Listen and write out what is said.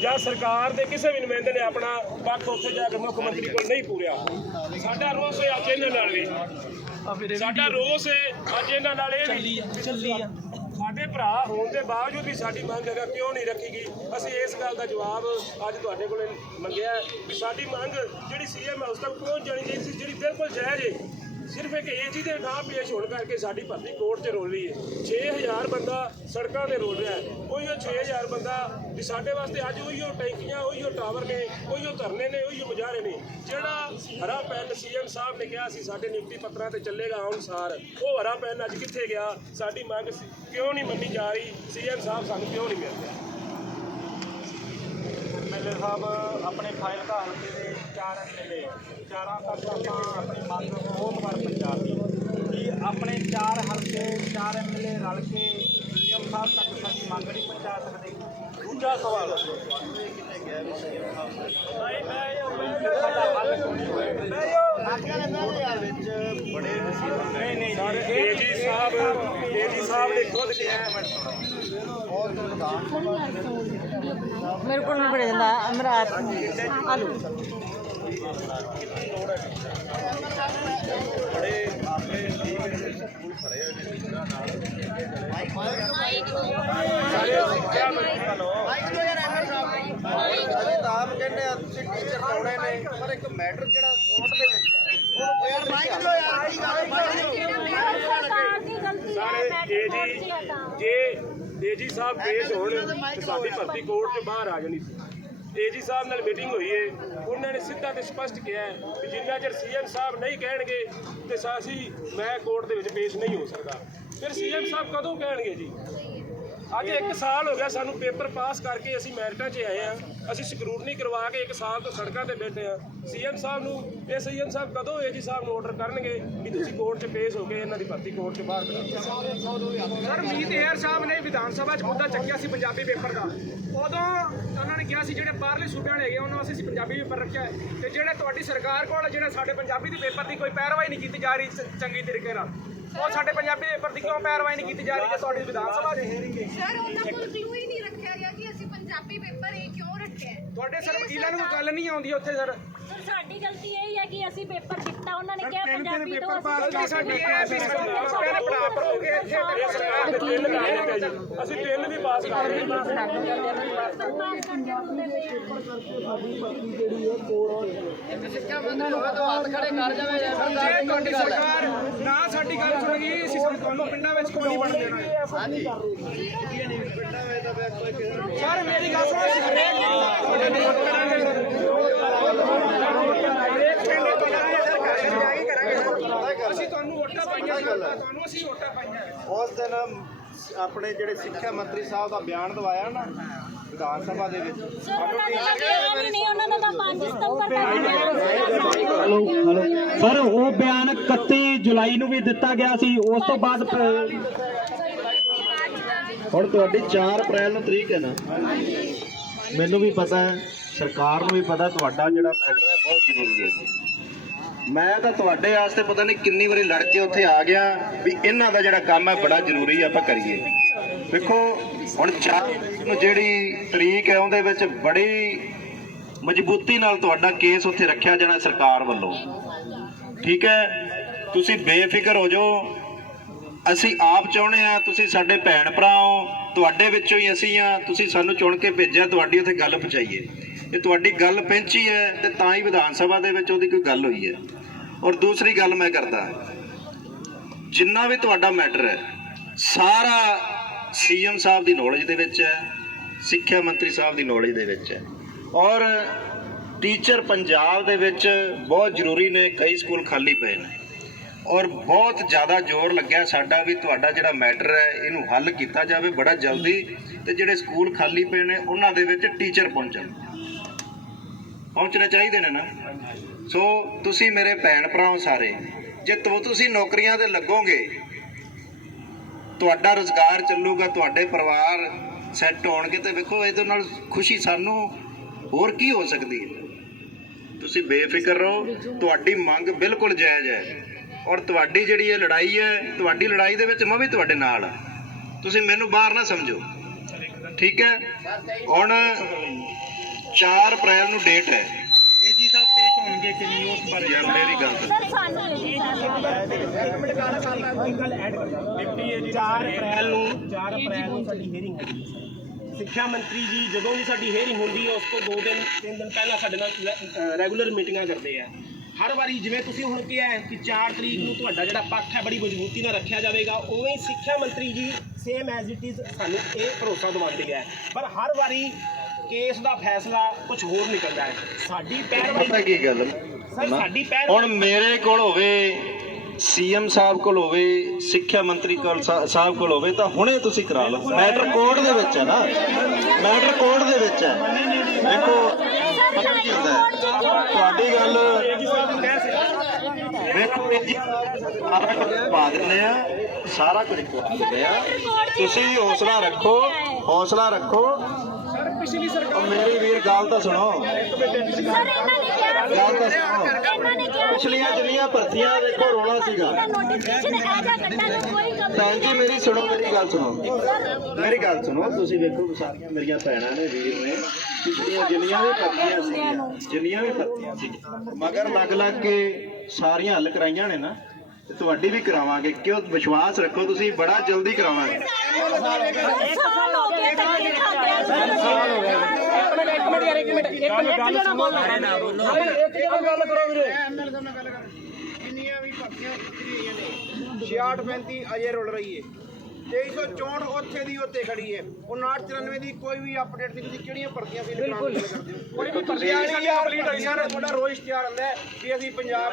ਜਾਂ ਸਰਕਾਰ ਦੇ ਕਿਸੇ ਵੀ ਨੁਮਾਇੰਦੇ ਨੇ ਆਪਣਾ ਪੱਖ ਉੱਥੇ ਜਾ ਕੇ ਮੁੱਖ ਮੰਤਰੀ ਕੋਲ ਨਹੀਂ ਪੂਰਿਆ। ਸਾਡਾ ਰੋਸ ਹੈ ਅੱਜ ਇਹਨਾਂ ਨਾਲ ਵੀ। ਸਾਡਾ ਰੋਸ ਹੈ ਅੱਜ ਇਹਨਾਂ ਨਾਲ ਇਹ ਵੀ। ਚੱਲੀ ਆ ਸਾਡੇ ਭਰਾ ਹੋਣ ਦੇ ਬਾਵਜੂਦ ਵੀ ਸਾਡੀ ਮੰਗ ਹੈਗਾ ਕਿਉਂ ਨਹੀਂ ਰੱਖੀ ਗਈ ਅਸੀਂ ਇਸ ਗੱਲ ਦਾ ਜਵਾਬ ਅੱਜ ਤੁਹਾਡੇ ਕੋਲ ਮੰਗਿਆ ਹੈ ਕਿ ਸਾਡੀ ਮੰਗ ਜਿਹੜੀ ਸੀਐਮ ਹਾਊਸ ਤੱਕ ਪਹੁੰਚ ਜਾਣੀ ਚਾਹੀਦੀ ਸੀ ਜਿਹੜੀ ਬਿਲਕੁਲ ਜਾਇਜ਼ ਹੈ। ਸਿਰਫ ਇੱਕ ਏਜੀ ਦੇ ਨਾਂ ਪੇਸ਼ ਹੋਣ ਕਰਕੇ ਸਾਡੀ ਭਰਤੀ ਕੋਰਟ 'ਚ ਰੋਲ ਰਹੀ ਹੈ। 6000 ਬੰਦਾ ਸੜਕਾਂ ਤੇ ਰੋਲ ਰਿਹਾ ਹੈ। ਉਹੀਓ 6000 ਬੰਦਾ ਵੀ ਸਾਡੇ ਵਾਸਤੇ ਅੱਜ ਉਹੀ ਉਹ ਟੈਂਕੀਆਂ ਉਹੀਓ ਟਾਵਰ ਨੇ, ਉਹੀ ਉਹ ਧਰਨੇ ਨੇ ਉਹੀਓ ਮੁਜ਼ਾਹਰੇ ਨੇ। ਜਿਹੜਾ ਹਰਾ ਪੈਨ ਸੀਐਮ ਸਾਹਿਬ ਨੇ ਕਿਹਾ ਸੀ, ਸਾਡੇ ਨਿਯੁਕਤੀ ਪੱਤਰਾਂ ਤੇ ਚੱਲੇਗਾ ਅਨੁਸਾਰ ਉਹ ਹਰਾ ਪੈਨ ਅੱਜ ਕਿੱਥੇ ਗਿਆ? ਸਾਡੀ ਮੰਗ ਕਿਉਂ ਨਹੀਂ ਮੰਨੀ ਜਾ ਰਹੀ? ਸੀਐਮ ਸਾਹਿਬ ਸਾਨੂੰ ਕਿਉਂ ਨਹੀਂ ਮਿਲ ਰਿਹਾ? ਐਮਐਲਏ ਸਾਹਿਬ, ਆਪਣੇ ਫਾਈਲ ਦਾ ਹਲਕੇ ਦੇ ਚਾਰ ਐਮਐਲਏ ਚਾਰਾਂ ਤੱਕ ਆਪਾਂ ਆਪਣੀ ਮੰਗ ਬਹੁਤ ਵਾਰ ਪਹੁੰਚਾਤੀ ਕਿ ਆਪਣੇ ਚਾਰ ਹਲਕੇ, ਚਾਰ ਐਮਐਲਏ ਰਲ ਕੇ ਸੀਐਮ ਸਾਹਿਬ ਤੱਕ ਸਾਡੀ ਮੰਗ ਨਹੀਂ ਪਹੁੰਚਾ ਸਕਦੇ। ਦੂਜਾ ਸਵਾਲ। ਨਹੀਂ ਨਹੀਂ ਨਹੀਂ ਸਾਹਿਬ ਏਜੀ ਸਾਹਿਬ ਨੇ ਖੁਦ ਕਿਹਾ ਮੇਰੇ ਕੋਲ ਨਹੀਂ ਪੜਿਆ ਜਾਂਦਾ ਅਮਰਾਤ ਆਲੂ। ਅਸੀਂ ਤਾਂ ਆਪ ਕਹਿੰਦੇ ਆ ਤੁਸੀਂ ਟੀਚਰ ਲਾਉਣੇ ਨੇ ਪਰ ਇੱਕ ਮੈਟਰ ਜਿਹੜਾ ਕੋਰਟ ਦੇ ਵਿੱਚ ਹੈ ਉਹ ਯਾਰ ਮਾਈਕ ਲੋ ਯਾਰ ਕੀ ਗੱਲ ਸਾਰੇ ਏਜੀ ਜੇ ਏਜੀ ਸਾਹਿਬ ਪੇਸ਼ ਹੋਣ ਸਾਡੀ ਭਰਤੀ ਕੋਰਟ 'ਚ ਬਾਹਰ ਆ ਜਾਣੀ ਸੀ। ਏਜੀ ਸਾਹਿਬ ਨਾਲ ਮੀਟਿੰਗ ਹੋਈ ਹੈ ਉਹਨਾਂ ਨੇ ਸਿੱਧਾ ਤੇ ਸਪਸ਼ਟ ਕਿਹਾ ਹੈ ਕਿ ਜਿੰਨਾ ਚਿਰ ਸੀਐਮ ਸਾਹਿਬ ਨਹੀਂ ਕਹਿਣਗੇ, ਤੇ ਸਾਸੀ ਮੈਂ ਕੋਰਟ ਦੇ ਵਿੱਚ ਪੇਸ਼ ਨਹੀਂ ਹੋ ਸਕਦਾ। ਫਿਰ ਸੀਐਮ ਸਾਹਿਬ ਕਦੋਂ ਕਹਿਣਗੇ ਜੀ? ਅੱਜ 1 ਸਾਲ ਹੋ ਗਿਆ ਸਾਨੂੰ ਪੇਪਰ ਪਾਸ ਕਰਕੇ ਅਸੀਂ ਮੈਰਿਟਾਂ 'ਚ ਆਏ ਆ ਅਸੀਂ ਸਕਰੂਟਨੀ ਕਰਵਾ ਕੇ 1 ਸਾਲ ਤੋਂ ਸੜਕਾਂ ਤੇ ਬੈਠੇ ਆ ਸੀਐਮ ਸਾਹਿਬ ਨੂੰ, ਇਹ ਸੀਐਮ ਸਾਹਿਬ ਕਦੋਂ ਏਜੀ ਸਾਹਿਬ ਨੂੰ ਆਰਡਰ ਕਰਨਗੇ ਕਿ ਤੁਸੀਂ ਕੋਰਟ 'ਚ ਪੇਸ਼ ਹੋ ਕੇ ਇਹਨਾਂ ਦੀ ਭਰਤੀ ਕੋਰਟ 'ਚ ਬਾਹਰ ਕਰਾਓ ਸਰ, ਮੀਤ ਹੇਅਰ ਸਾਹਿਬ ਨੇ ਵਿਧਾਨ ਸਭਾ 'ਚ ਮੁੱਦਾ ਚੱਕਿਆ ਸੀ ਪੰਜਾਬੀ ਪੇਪਰ ਦਾ। ਉਦੋਂ ਉਹਨਾਂ ਨੇ ਕਿਹਾ ਸੀ, ਜਿਹੜੇ ਬਾਹਰਲੇ ਸੂਬਿਆਂ ਨੇ ਹੈਗੇ ਉਹਨਾਂ ਵਾਸਤੇ ਅਸੀਂ ਪੰਜਾਬੀ ਪੇਪਰ ਰੱਖਿਆ ਹੈ। ਤੇ ਜਿਹੜੇ ਤੁਹਾਡੀ ਸਰਕਾਰ ਕੋਲ ਜਿਹੜਾ ਸਾਡੇ ਪੰਜਾਬੀ ਦੇ ਪੇਪਰ ਦੀ ਕੋਈ ਪੈਰਵਾਈ ਨਹੀਂ ਕੀਤੀ ਜਾ ਰਹੀ ਚੰਗੀ ਤਰੀਕੇ ਨਾਲ। ਉਹ ਸਾਡੇ ਪੰਜਾਬੀ ਪੇਪਰ ਦੀ ਕਿਉਂ ਪੈਰਵਾਈ ਨਹੀਂ ਕੀਤੀ ਜਾ ਰਹੀ ਹੈ ਤੁਹਾਡੀ ਵਿਧਾਨ ਸਭਾ 'ਚ? ਸਰ, ਉਹਨਾਂ ਕੋਲ ਕਿਉਂ ਹੀ ਨਹੀਂ ਰੱਖਿਆ ਗਿਆ ਕਿ ਅਸੀਂ ਪੰਜਾਬੀ ਪੇਪਰ ਇਹ ਕਿਉਂ ਰੱਖਿਆ ਹੈ? ਤੁਹਾਡੇ ਸਰ ਵਕੀਲਾਂ ਨੂੰ ਕੋਈ ਸਰਕਾਰ- ਗੱਲ ਨਹੀਂ ਆਉਂਦੀ ਉੱਥੇ ਸਰ। ਸਰ ਸਾਡੀ ਗਲਤੀ ਇਹ ਹੈ ਕਿ ਅਸੀਂ ਪੇਪਰ ਦਿੱਤਾ ਉਹਨਾਂ ਨੇ ਕਿਹਾ ਪੰਜਾਬੀ ਤੋਂ ਗਲਤੀ ਸਾਡੀ ਇਹ ਹੈ ਵੀ ਪੈਨ ਪ੍ਰਾਪਤ ਹੋ ਗਏ ਇੱਥੇ ਇਹ ਸਰਕਾਰ ਦੇ ਤਿੰਨ ਵੀ ਨਹੀਂ ਪਏ ਜੀ ਅਸੀਂ ਤਿੰਨ ਵੀ ਪਾਸ ਕਰ ਰਹੇ ਹਾਂ। ਜੇ ਤੁਹਾਡੀ ਸਰਕਾਰ ਨਾ ਸਾਡੀ ਗੱਲ ਸੁਣੇਗੀ ਅਸੀਂ ਤੁਹਾਨੂੰ ਪਿੰਡਾਂ ਵਿੱਚ ਕੋਈ ਨਹੀਂ ਬਣ ਦੇਣਾ ਸਰ ਮੇਰੀ ਗੱਲ ਸੁਣੋ ਉਸ ਦਿਨ ਆਪਣੇ ਜਿਹੜੇ ਸਿੱਖਿਆ ਮੰਤਰੀ ਸਾਹਿਬ ਦਾ ਬਿਆਨ ਦਵਾਇਆ ਨਾ ਵਿਧਾਨ ਸਭਾ ਦੇ ਵਿੱਚ। ਸਰ ਉਹਨਾਂ ਨੇ ਤਾਂ ਕਿਹਾ ਵੀ ਨਹੀਂ ਉਹਨਾਂ ਨੇ ਤਾਂ 5 ਸਤੰਬਰ ਤੱਕ ਸਰ ਉਹ ਬਿਆਨ 31 ਜੁਲਾਈ ਨੂੰ ਵੀ ਦਿੱਤਾ ਗਿਆ ਸੀ ਉਸ ਤੋਂ ਬਾਅਦ ਹੁਣ ਤੁਹਾਡੀ 4 ਅਪ੍ਰੈਲ ਨੂੰ ਤਰੀਕ ਹੈ ਨਾ। ਮੈਨੂੰ ਵੀ ਪਤਾ ਹੈ, ਸਰਕਾਰ ਨੂੰ ਵੀ ਪਤਾ ਤੁਹਾਡਾ ਜਿਹੜਾ ਮੈਟਰ ਹੈ, ਬਹੁਤ ਜ਼ਰੂਰੀ ਹੈ ਮੈਂ ਤਾਂ ਤੁਹਾਡੇ ਵਾਸਤੇ ਪਤਾ ਨਹੀਂ ਕਿੰਨੀ ਵਾਰੀ ਲੜ ਕੇ ਉੱਥੇ ਆ ਗਿਆ ਵੀ ਇਹਨਾਂ ਦਾ ਜਿਹੜਾ ਕੰਮ ਹੈ, ਬੜਾ ਜ਼ਰੂਰੀ ਹੈ, ਆਪਾਂ ਕਰੀਏ। ਦੇਖੋ, ਹੁਣ 4 ਜਿਹੜੀ ਤਰੀਕ ਹੈ, ਉਹਦੇ ਵਿੱਚ ਬੜੀ ਮਜ਼ਬੂਤੀ ਨਾਲ ਤੁਹਾਡਾ ਕੇਸ ਉੱਥੇ ਰੱਖਿਆ ਜਾਣਾ ਸਰਕਾਰ ਵੱਲੋਂ। ਠੀਕ ਹੈ? ਤੁਸੀਂ ਬੇਫਿਕਰ ਹੋ ਜਾਓ। ਅਸੀਂ ਆਪ ਚਾਹੁੰਦੇ ਆ ਤੁਸੀਂ ਸਾਡੇ ਭੈਣ ਭਰਾ ਹੋ। ਤੁਹਾਡੇ ਵਿੱਚੋਂ ਹੀ ਅਸੀਂ ਆ, ਤੁਸੀਂ ਸਾਨੂੰ ਚੁਣ ਕੇ ਭੇਜਿਆ, ਤੁਹਾਡੀ ਉੱਥੇ ਗੱਲ ਪਹੁੰਚਾਈਏ। ਇਹ ਤੁਹਾਡੀ ਗੱਲ ਪਹੁੰਚੀ ਹੈ, ਤੇ ਤਾਂ ਹੀ ਵਿਧਾਨ ਸਭਾ ਦੇ ਵਿੱਚ ਉਹਦੀ ਕੋਈ ਗੱਲ ਹੋਈ ਹੈ। ਔਰ ਦੂਸਰੀ ਗੱਲ ਮੈਂ ਕਰਦਾ ਜਿੰਨਾ ਵੀ ਤੁਹਾਡਾ ਮੈਟਰ ਹੈ, ਸਾਰਾ ਸੀਐਮ ਸਾਹਿਬ ਦੀ ਨੌਲੇਜ ਦੇ ਵਿੱਚ ਹੈ, ਸਿੱਖਿਆ ਮੰਤਰੀ ਸਾਹਿਬ ਦੀ ਨੌਲੇਜ ਦੇ ਵਿੱਚ ਹੈ। ਔਰ ਟੀਚਰ ਪੰਜਾਬ ਦੇ ਵਿੱਚ ਬਹੁਤ ਜ਼ਰੂਰੀ ਨੇ, ਕਈ ਸਕੂਲ ਖਾਲੀ ਪਏ ਨੇ। ਔਰ ਬਹੁਤ ਜ਼ਿਆਦਾ ਜ਼ੋਰ ਲੱਗਿਆ ਸਾਡਾ ਵੀ ਤੁਹਾਡਾ ਜਿਹੜਾ ਮੈਟਰ ਹੈ, ਇਹਨੂੰ ਹੱਲ ਕੀਤਾ ਜਾਵੇ ਬੜਾ ਜਲਦੀ ਤੇ ਜਿਹੜੇ ਸਕੂਲ ਖਾਲੀ ਪਏ ਨੇ, ਉਹਨਾਂ ਦੇ ਵਿੱਚ ਟੀਚਰ ਪਹੁੰਚਣ। ਪਹੁੰਚਣੇ ਚਾਹੀਦੇ ਨੇ ਨਾ। ਸੋ ਤੁਸੀਂ ਮੇਰੇ ਭੈਣ ਭਰਾਓ ਸਾਰੇ, ਜੇ ਤੁਸੀਂ ਨੌਕਰੀਆਂ ਤੇ ਲੱਗੋਗੇ, ਤੁਹਾਡਾ ਰੋਜ਼ਗਾਰ ਚੱਲੂਗਾ, ਤੁਹਾਡੇ ਪਰਿਵਾਰ ਸੈੱਟ ਹੋਣਗੇ ਤੇ ਵੇਖੋ ਇਹਦੇ ਨਾਲ ਖੁਸ਼ੀ ਸਾਨੂੰ ਹੋਰ ਕੀ ਹੋ ਸਕਦੀ ਹੈ। ਤੁਸੀਂ ਬੇਫਿਕਰ ਰਹੋ, ਤੁਹਾਡੀ ਮੰਗ ਬਿਲਕੁਲ ਜਾਇਜ਼ ਹੈ। ਔਰ ਤੁਹਾਡੀ ਜਿਹੜੀ ਇਹ ਲੜਾਈ ਹੈ ਤੁਹਾਡੀ ਲੜਾਈ ਦੇ ਵਿੱਚ ਮੈਂ ਵੀ ਤੁਹਾਡੇ ਨਾਲ ਹਾਂ। ਤੁਸੀਂ ਮੈਨੂੰ ਬਾਹਰ ਨਾ ਸਮਝੋ। ਠੀਕ ਹੈ? ਹੁਣ 4 ਅਪ੍ਰੈਲ ਨੂੰ ਡੇਟ ਹੈ। ਏਜੀ ਸਾਹਿਬ ਪੇਸ਼ ਹੋਣਗੇ ਕਿ ਨਹੀਂ ਉਸ ਬਾਰੇ ਯਾਰ ਮੇਰੀ ਗੱਲ ਸੁਣ। ਸਰ ਸਾਨੂੰ ਇਹ ਜੀ ਡਿਪਟੀ ਏਜੀ 4 ਅਪ੍ਰੈਲ ਨੂੰ 4 ਅਪ੍ਰੈਲ ਨੂੰ ਸਾਡੀ ਹੀਅਰਿੰਗ ਹੈਗੀ ਹੈ ਸਰ। ਸਿੱਖਿਆ ਮੰਤਰੀ ਜੀ ਜਦੋਂ ਵੀ ਸਾਡੀ ਹੀਅਰਿੰਗ ਹੁੰਦੀ ਹੈ ਉਸ ਤੋਂ ਦੋ ਦਿਨ ਤਿੰਨ ਦਿਨ ਪਹਿਲਾਂ ਸਾਡੇ ਨਾਲ ਰੈਗੂਲਰ ਮੀਟਿੰਗਾਂ ਕਰਦੇ ਆ। ਹਰ ਵਾਰੀ ਜਿਵੇਂ ਤੁਸੀਂ ਹੁਣ ਕਿਹਾ ਹੈ ਕਿ 4 ਤਰੀਕ ਨੂੰ ਤੁਹਾਡਾ ਜਿਹੜਾ ਪੱਖ ਹੈ ਬੜੀ ਮਜ਼ਬੂਤੀ ਨਾਲ ਰੱਖਿਆ ਜਾਵੇਗਾ ਉਵੇਂ ਹੀ ਸਿੱਖਿਆ ਮੰਤਰੀ ਜੀ ਸੇਮ ਐਜ਼ ਇਟ ਇਜ਼ ਸਾਨੂੰ ਇਹ ਭਰੋਸਾ ਦਿਵਾਉਂਦੇ ਹੈ। ਪਰ ਹਰ ਵਾਰੀ ਕੇਸ ਦਾ ਫੈਸਲਾ ਕੁਝ ਹੋਰ ਨਿਕਲਦਾ ਹੈ। ਸਾਡੀ ਪੈਰਵਾਈ ਪਤਾ ਕੀ ਗੱਲ ਸਰ ਸਾਡੀ ਪੈਰ ਹੁਣ ਮੇਰੇ ਕੋਲ ਹੋਵੇ ਸੀਐਮ ਸਾਹਿਬ ਕੋਲ ਹੋਵੇ ਸਿੱਖਿਆ ਮੰਤਰੀ ਕੋਲ ਸਾ- ਸਾਹਿਬ ਕੋਲ ਹੋਵੇ ਤਾਂ ਹੁਣੇ ਤੁਸੀਂ ਕਰਾ ਲਓ। ਮੈਟਰ ਕੋਰਟ ਦੇ ਵਿੱਚ ਹੈ ਨਾ। ਮੈਟਰ ਕੋਰਟ ਦੇ ਵਿੱਚ ਹੈ। ਦੇਖੋ ਤੁਹਾਡੀ ਗੱਲ ਵੇਖੋ ਜੀ, ਸਾਰਾ ਕੁਝ ਪਾ ਦਿੰਦੇ ਆ, ਸਾਰਾ ਕੁਝ ਪਾ ਦਿੰਦੇ ਆ। ਤੁਸੀਂ ਹੌਸਲਾ ਰੱਖੋ ਹੌਸਲਾ ਰੱਖੋ। ਪਿਛਲੀ ਸਰਕਾਰ ਮੇਰੀ ਵੀਰ ਗੱਲ ਤਾਂ ਸੁਣੋ। ਸਰ, ਇਹਨਾਂ ਨੇ ਗੱਲ ਤਾਂ ਸੁਣੋ ਪਿਛਲੀਆਂ ਜਿੰਨੀਆਂ ਭਰਤੀਆਂ ਵੇਖੋ ਰੋਲਾ ਸੀਗਾ। ਭੈਣ ਜੀ ਮੇਰੀ ਸੁਣੋ, ਮੇਰੀ ਗੱਲ ਸੁਣੋ। ਮੇਰੀ ਗੱਲ ਸੁਣੋ, ਤੁਸੀਂ ਵੇਖੋ, ਸਾਰੀਆਂ ਮੇਰੀਆਂ ਭੈਣਾਂ ਨੇ, ਵੀਰ ਨੇ, ਪਿਛਲੀਆਂ ਜਿੰਨੀਆਂ ਵੀ ਭਰਤੀਆਂ ਸੀ ਜਿੰਨੀਆਂ ਵੀ ਭਰਤੀਆਂ ਸੀ ਮਗਰ ਲੱਗ ਲੱਗ ਕੇ ਸਾਰੀਆਂ ਹੱਲ ਕਰਾਈਆਂ ਨੇ ਨਾ। ਤੇ ਤੁਹਾਡੀ ਵੀ ਕਰਾਵਾਂਗੇ। ਕਿਉਂ ਵਿਸ਼ਵਾਸ ਰੱਖੋ ਤੁਸੀਂ ਬੜਾ ਜਲਦੀ ਕਰਾਵਾਂਗੇ। ਸਾਲ ਹੋ ਗਏ ਧੱਕੇ ਖਾਂਦੇ ਆ ਸਾਲ ਹੋ ਗਏ। ਇੱਕ ਮਿੰਟ ਯਾਰ ਇੱਕ ਮਿੰਟ। ਇੱਕ ਮਿੰਟ ਇੱਕ ਜਣਾ ਬੋਲ। ਇੱਕ ਜਣਾ ਗੱਲ ਕਰੋ ਵੀਰੇ ਜਿੰਨੀਆਂ ਵੀ ਭਰਤੀਆਂ ਉਤਰੀ ਹੋਈਆਂ ਨੇ। 66 35 ਅਜੇ ਰੁਲ ਰਹੀ ਹੈ 2364 ਉੱਥੇ ਦੀ ਉੱਥੇ ਖੜੀ ਹੈ 5994 ਦੀ ਕੋਈ ਵੀ ਅਪਡੇਟ ਨਹੀਂ। ਤੁਸੀਂ ਕਿਹੜੀਆਂ ਭਰਤੀਆਂ ਕਰਦੇ ਹੋ? ਕੋਈ ਵੀ ਭਰਤੀ ਨਹੀਂ ਕੰਪਲੀਟ ਹੋਈ ਸਰ ਤੁਹਾਡਾ ਰੋਜ਼ ਇਸ਼ਤਿਹਾਰ ਆਉਂਦਾ ਹੈ ਵੀ ਅਸੀਂ ਪੰਜਾਬ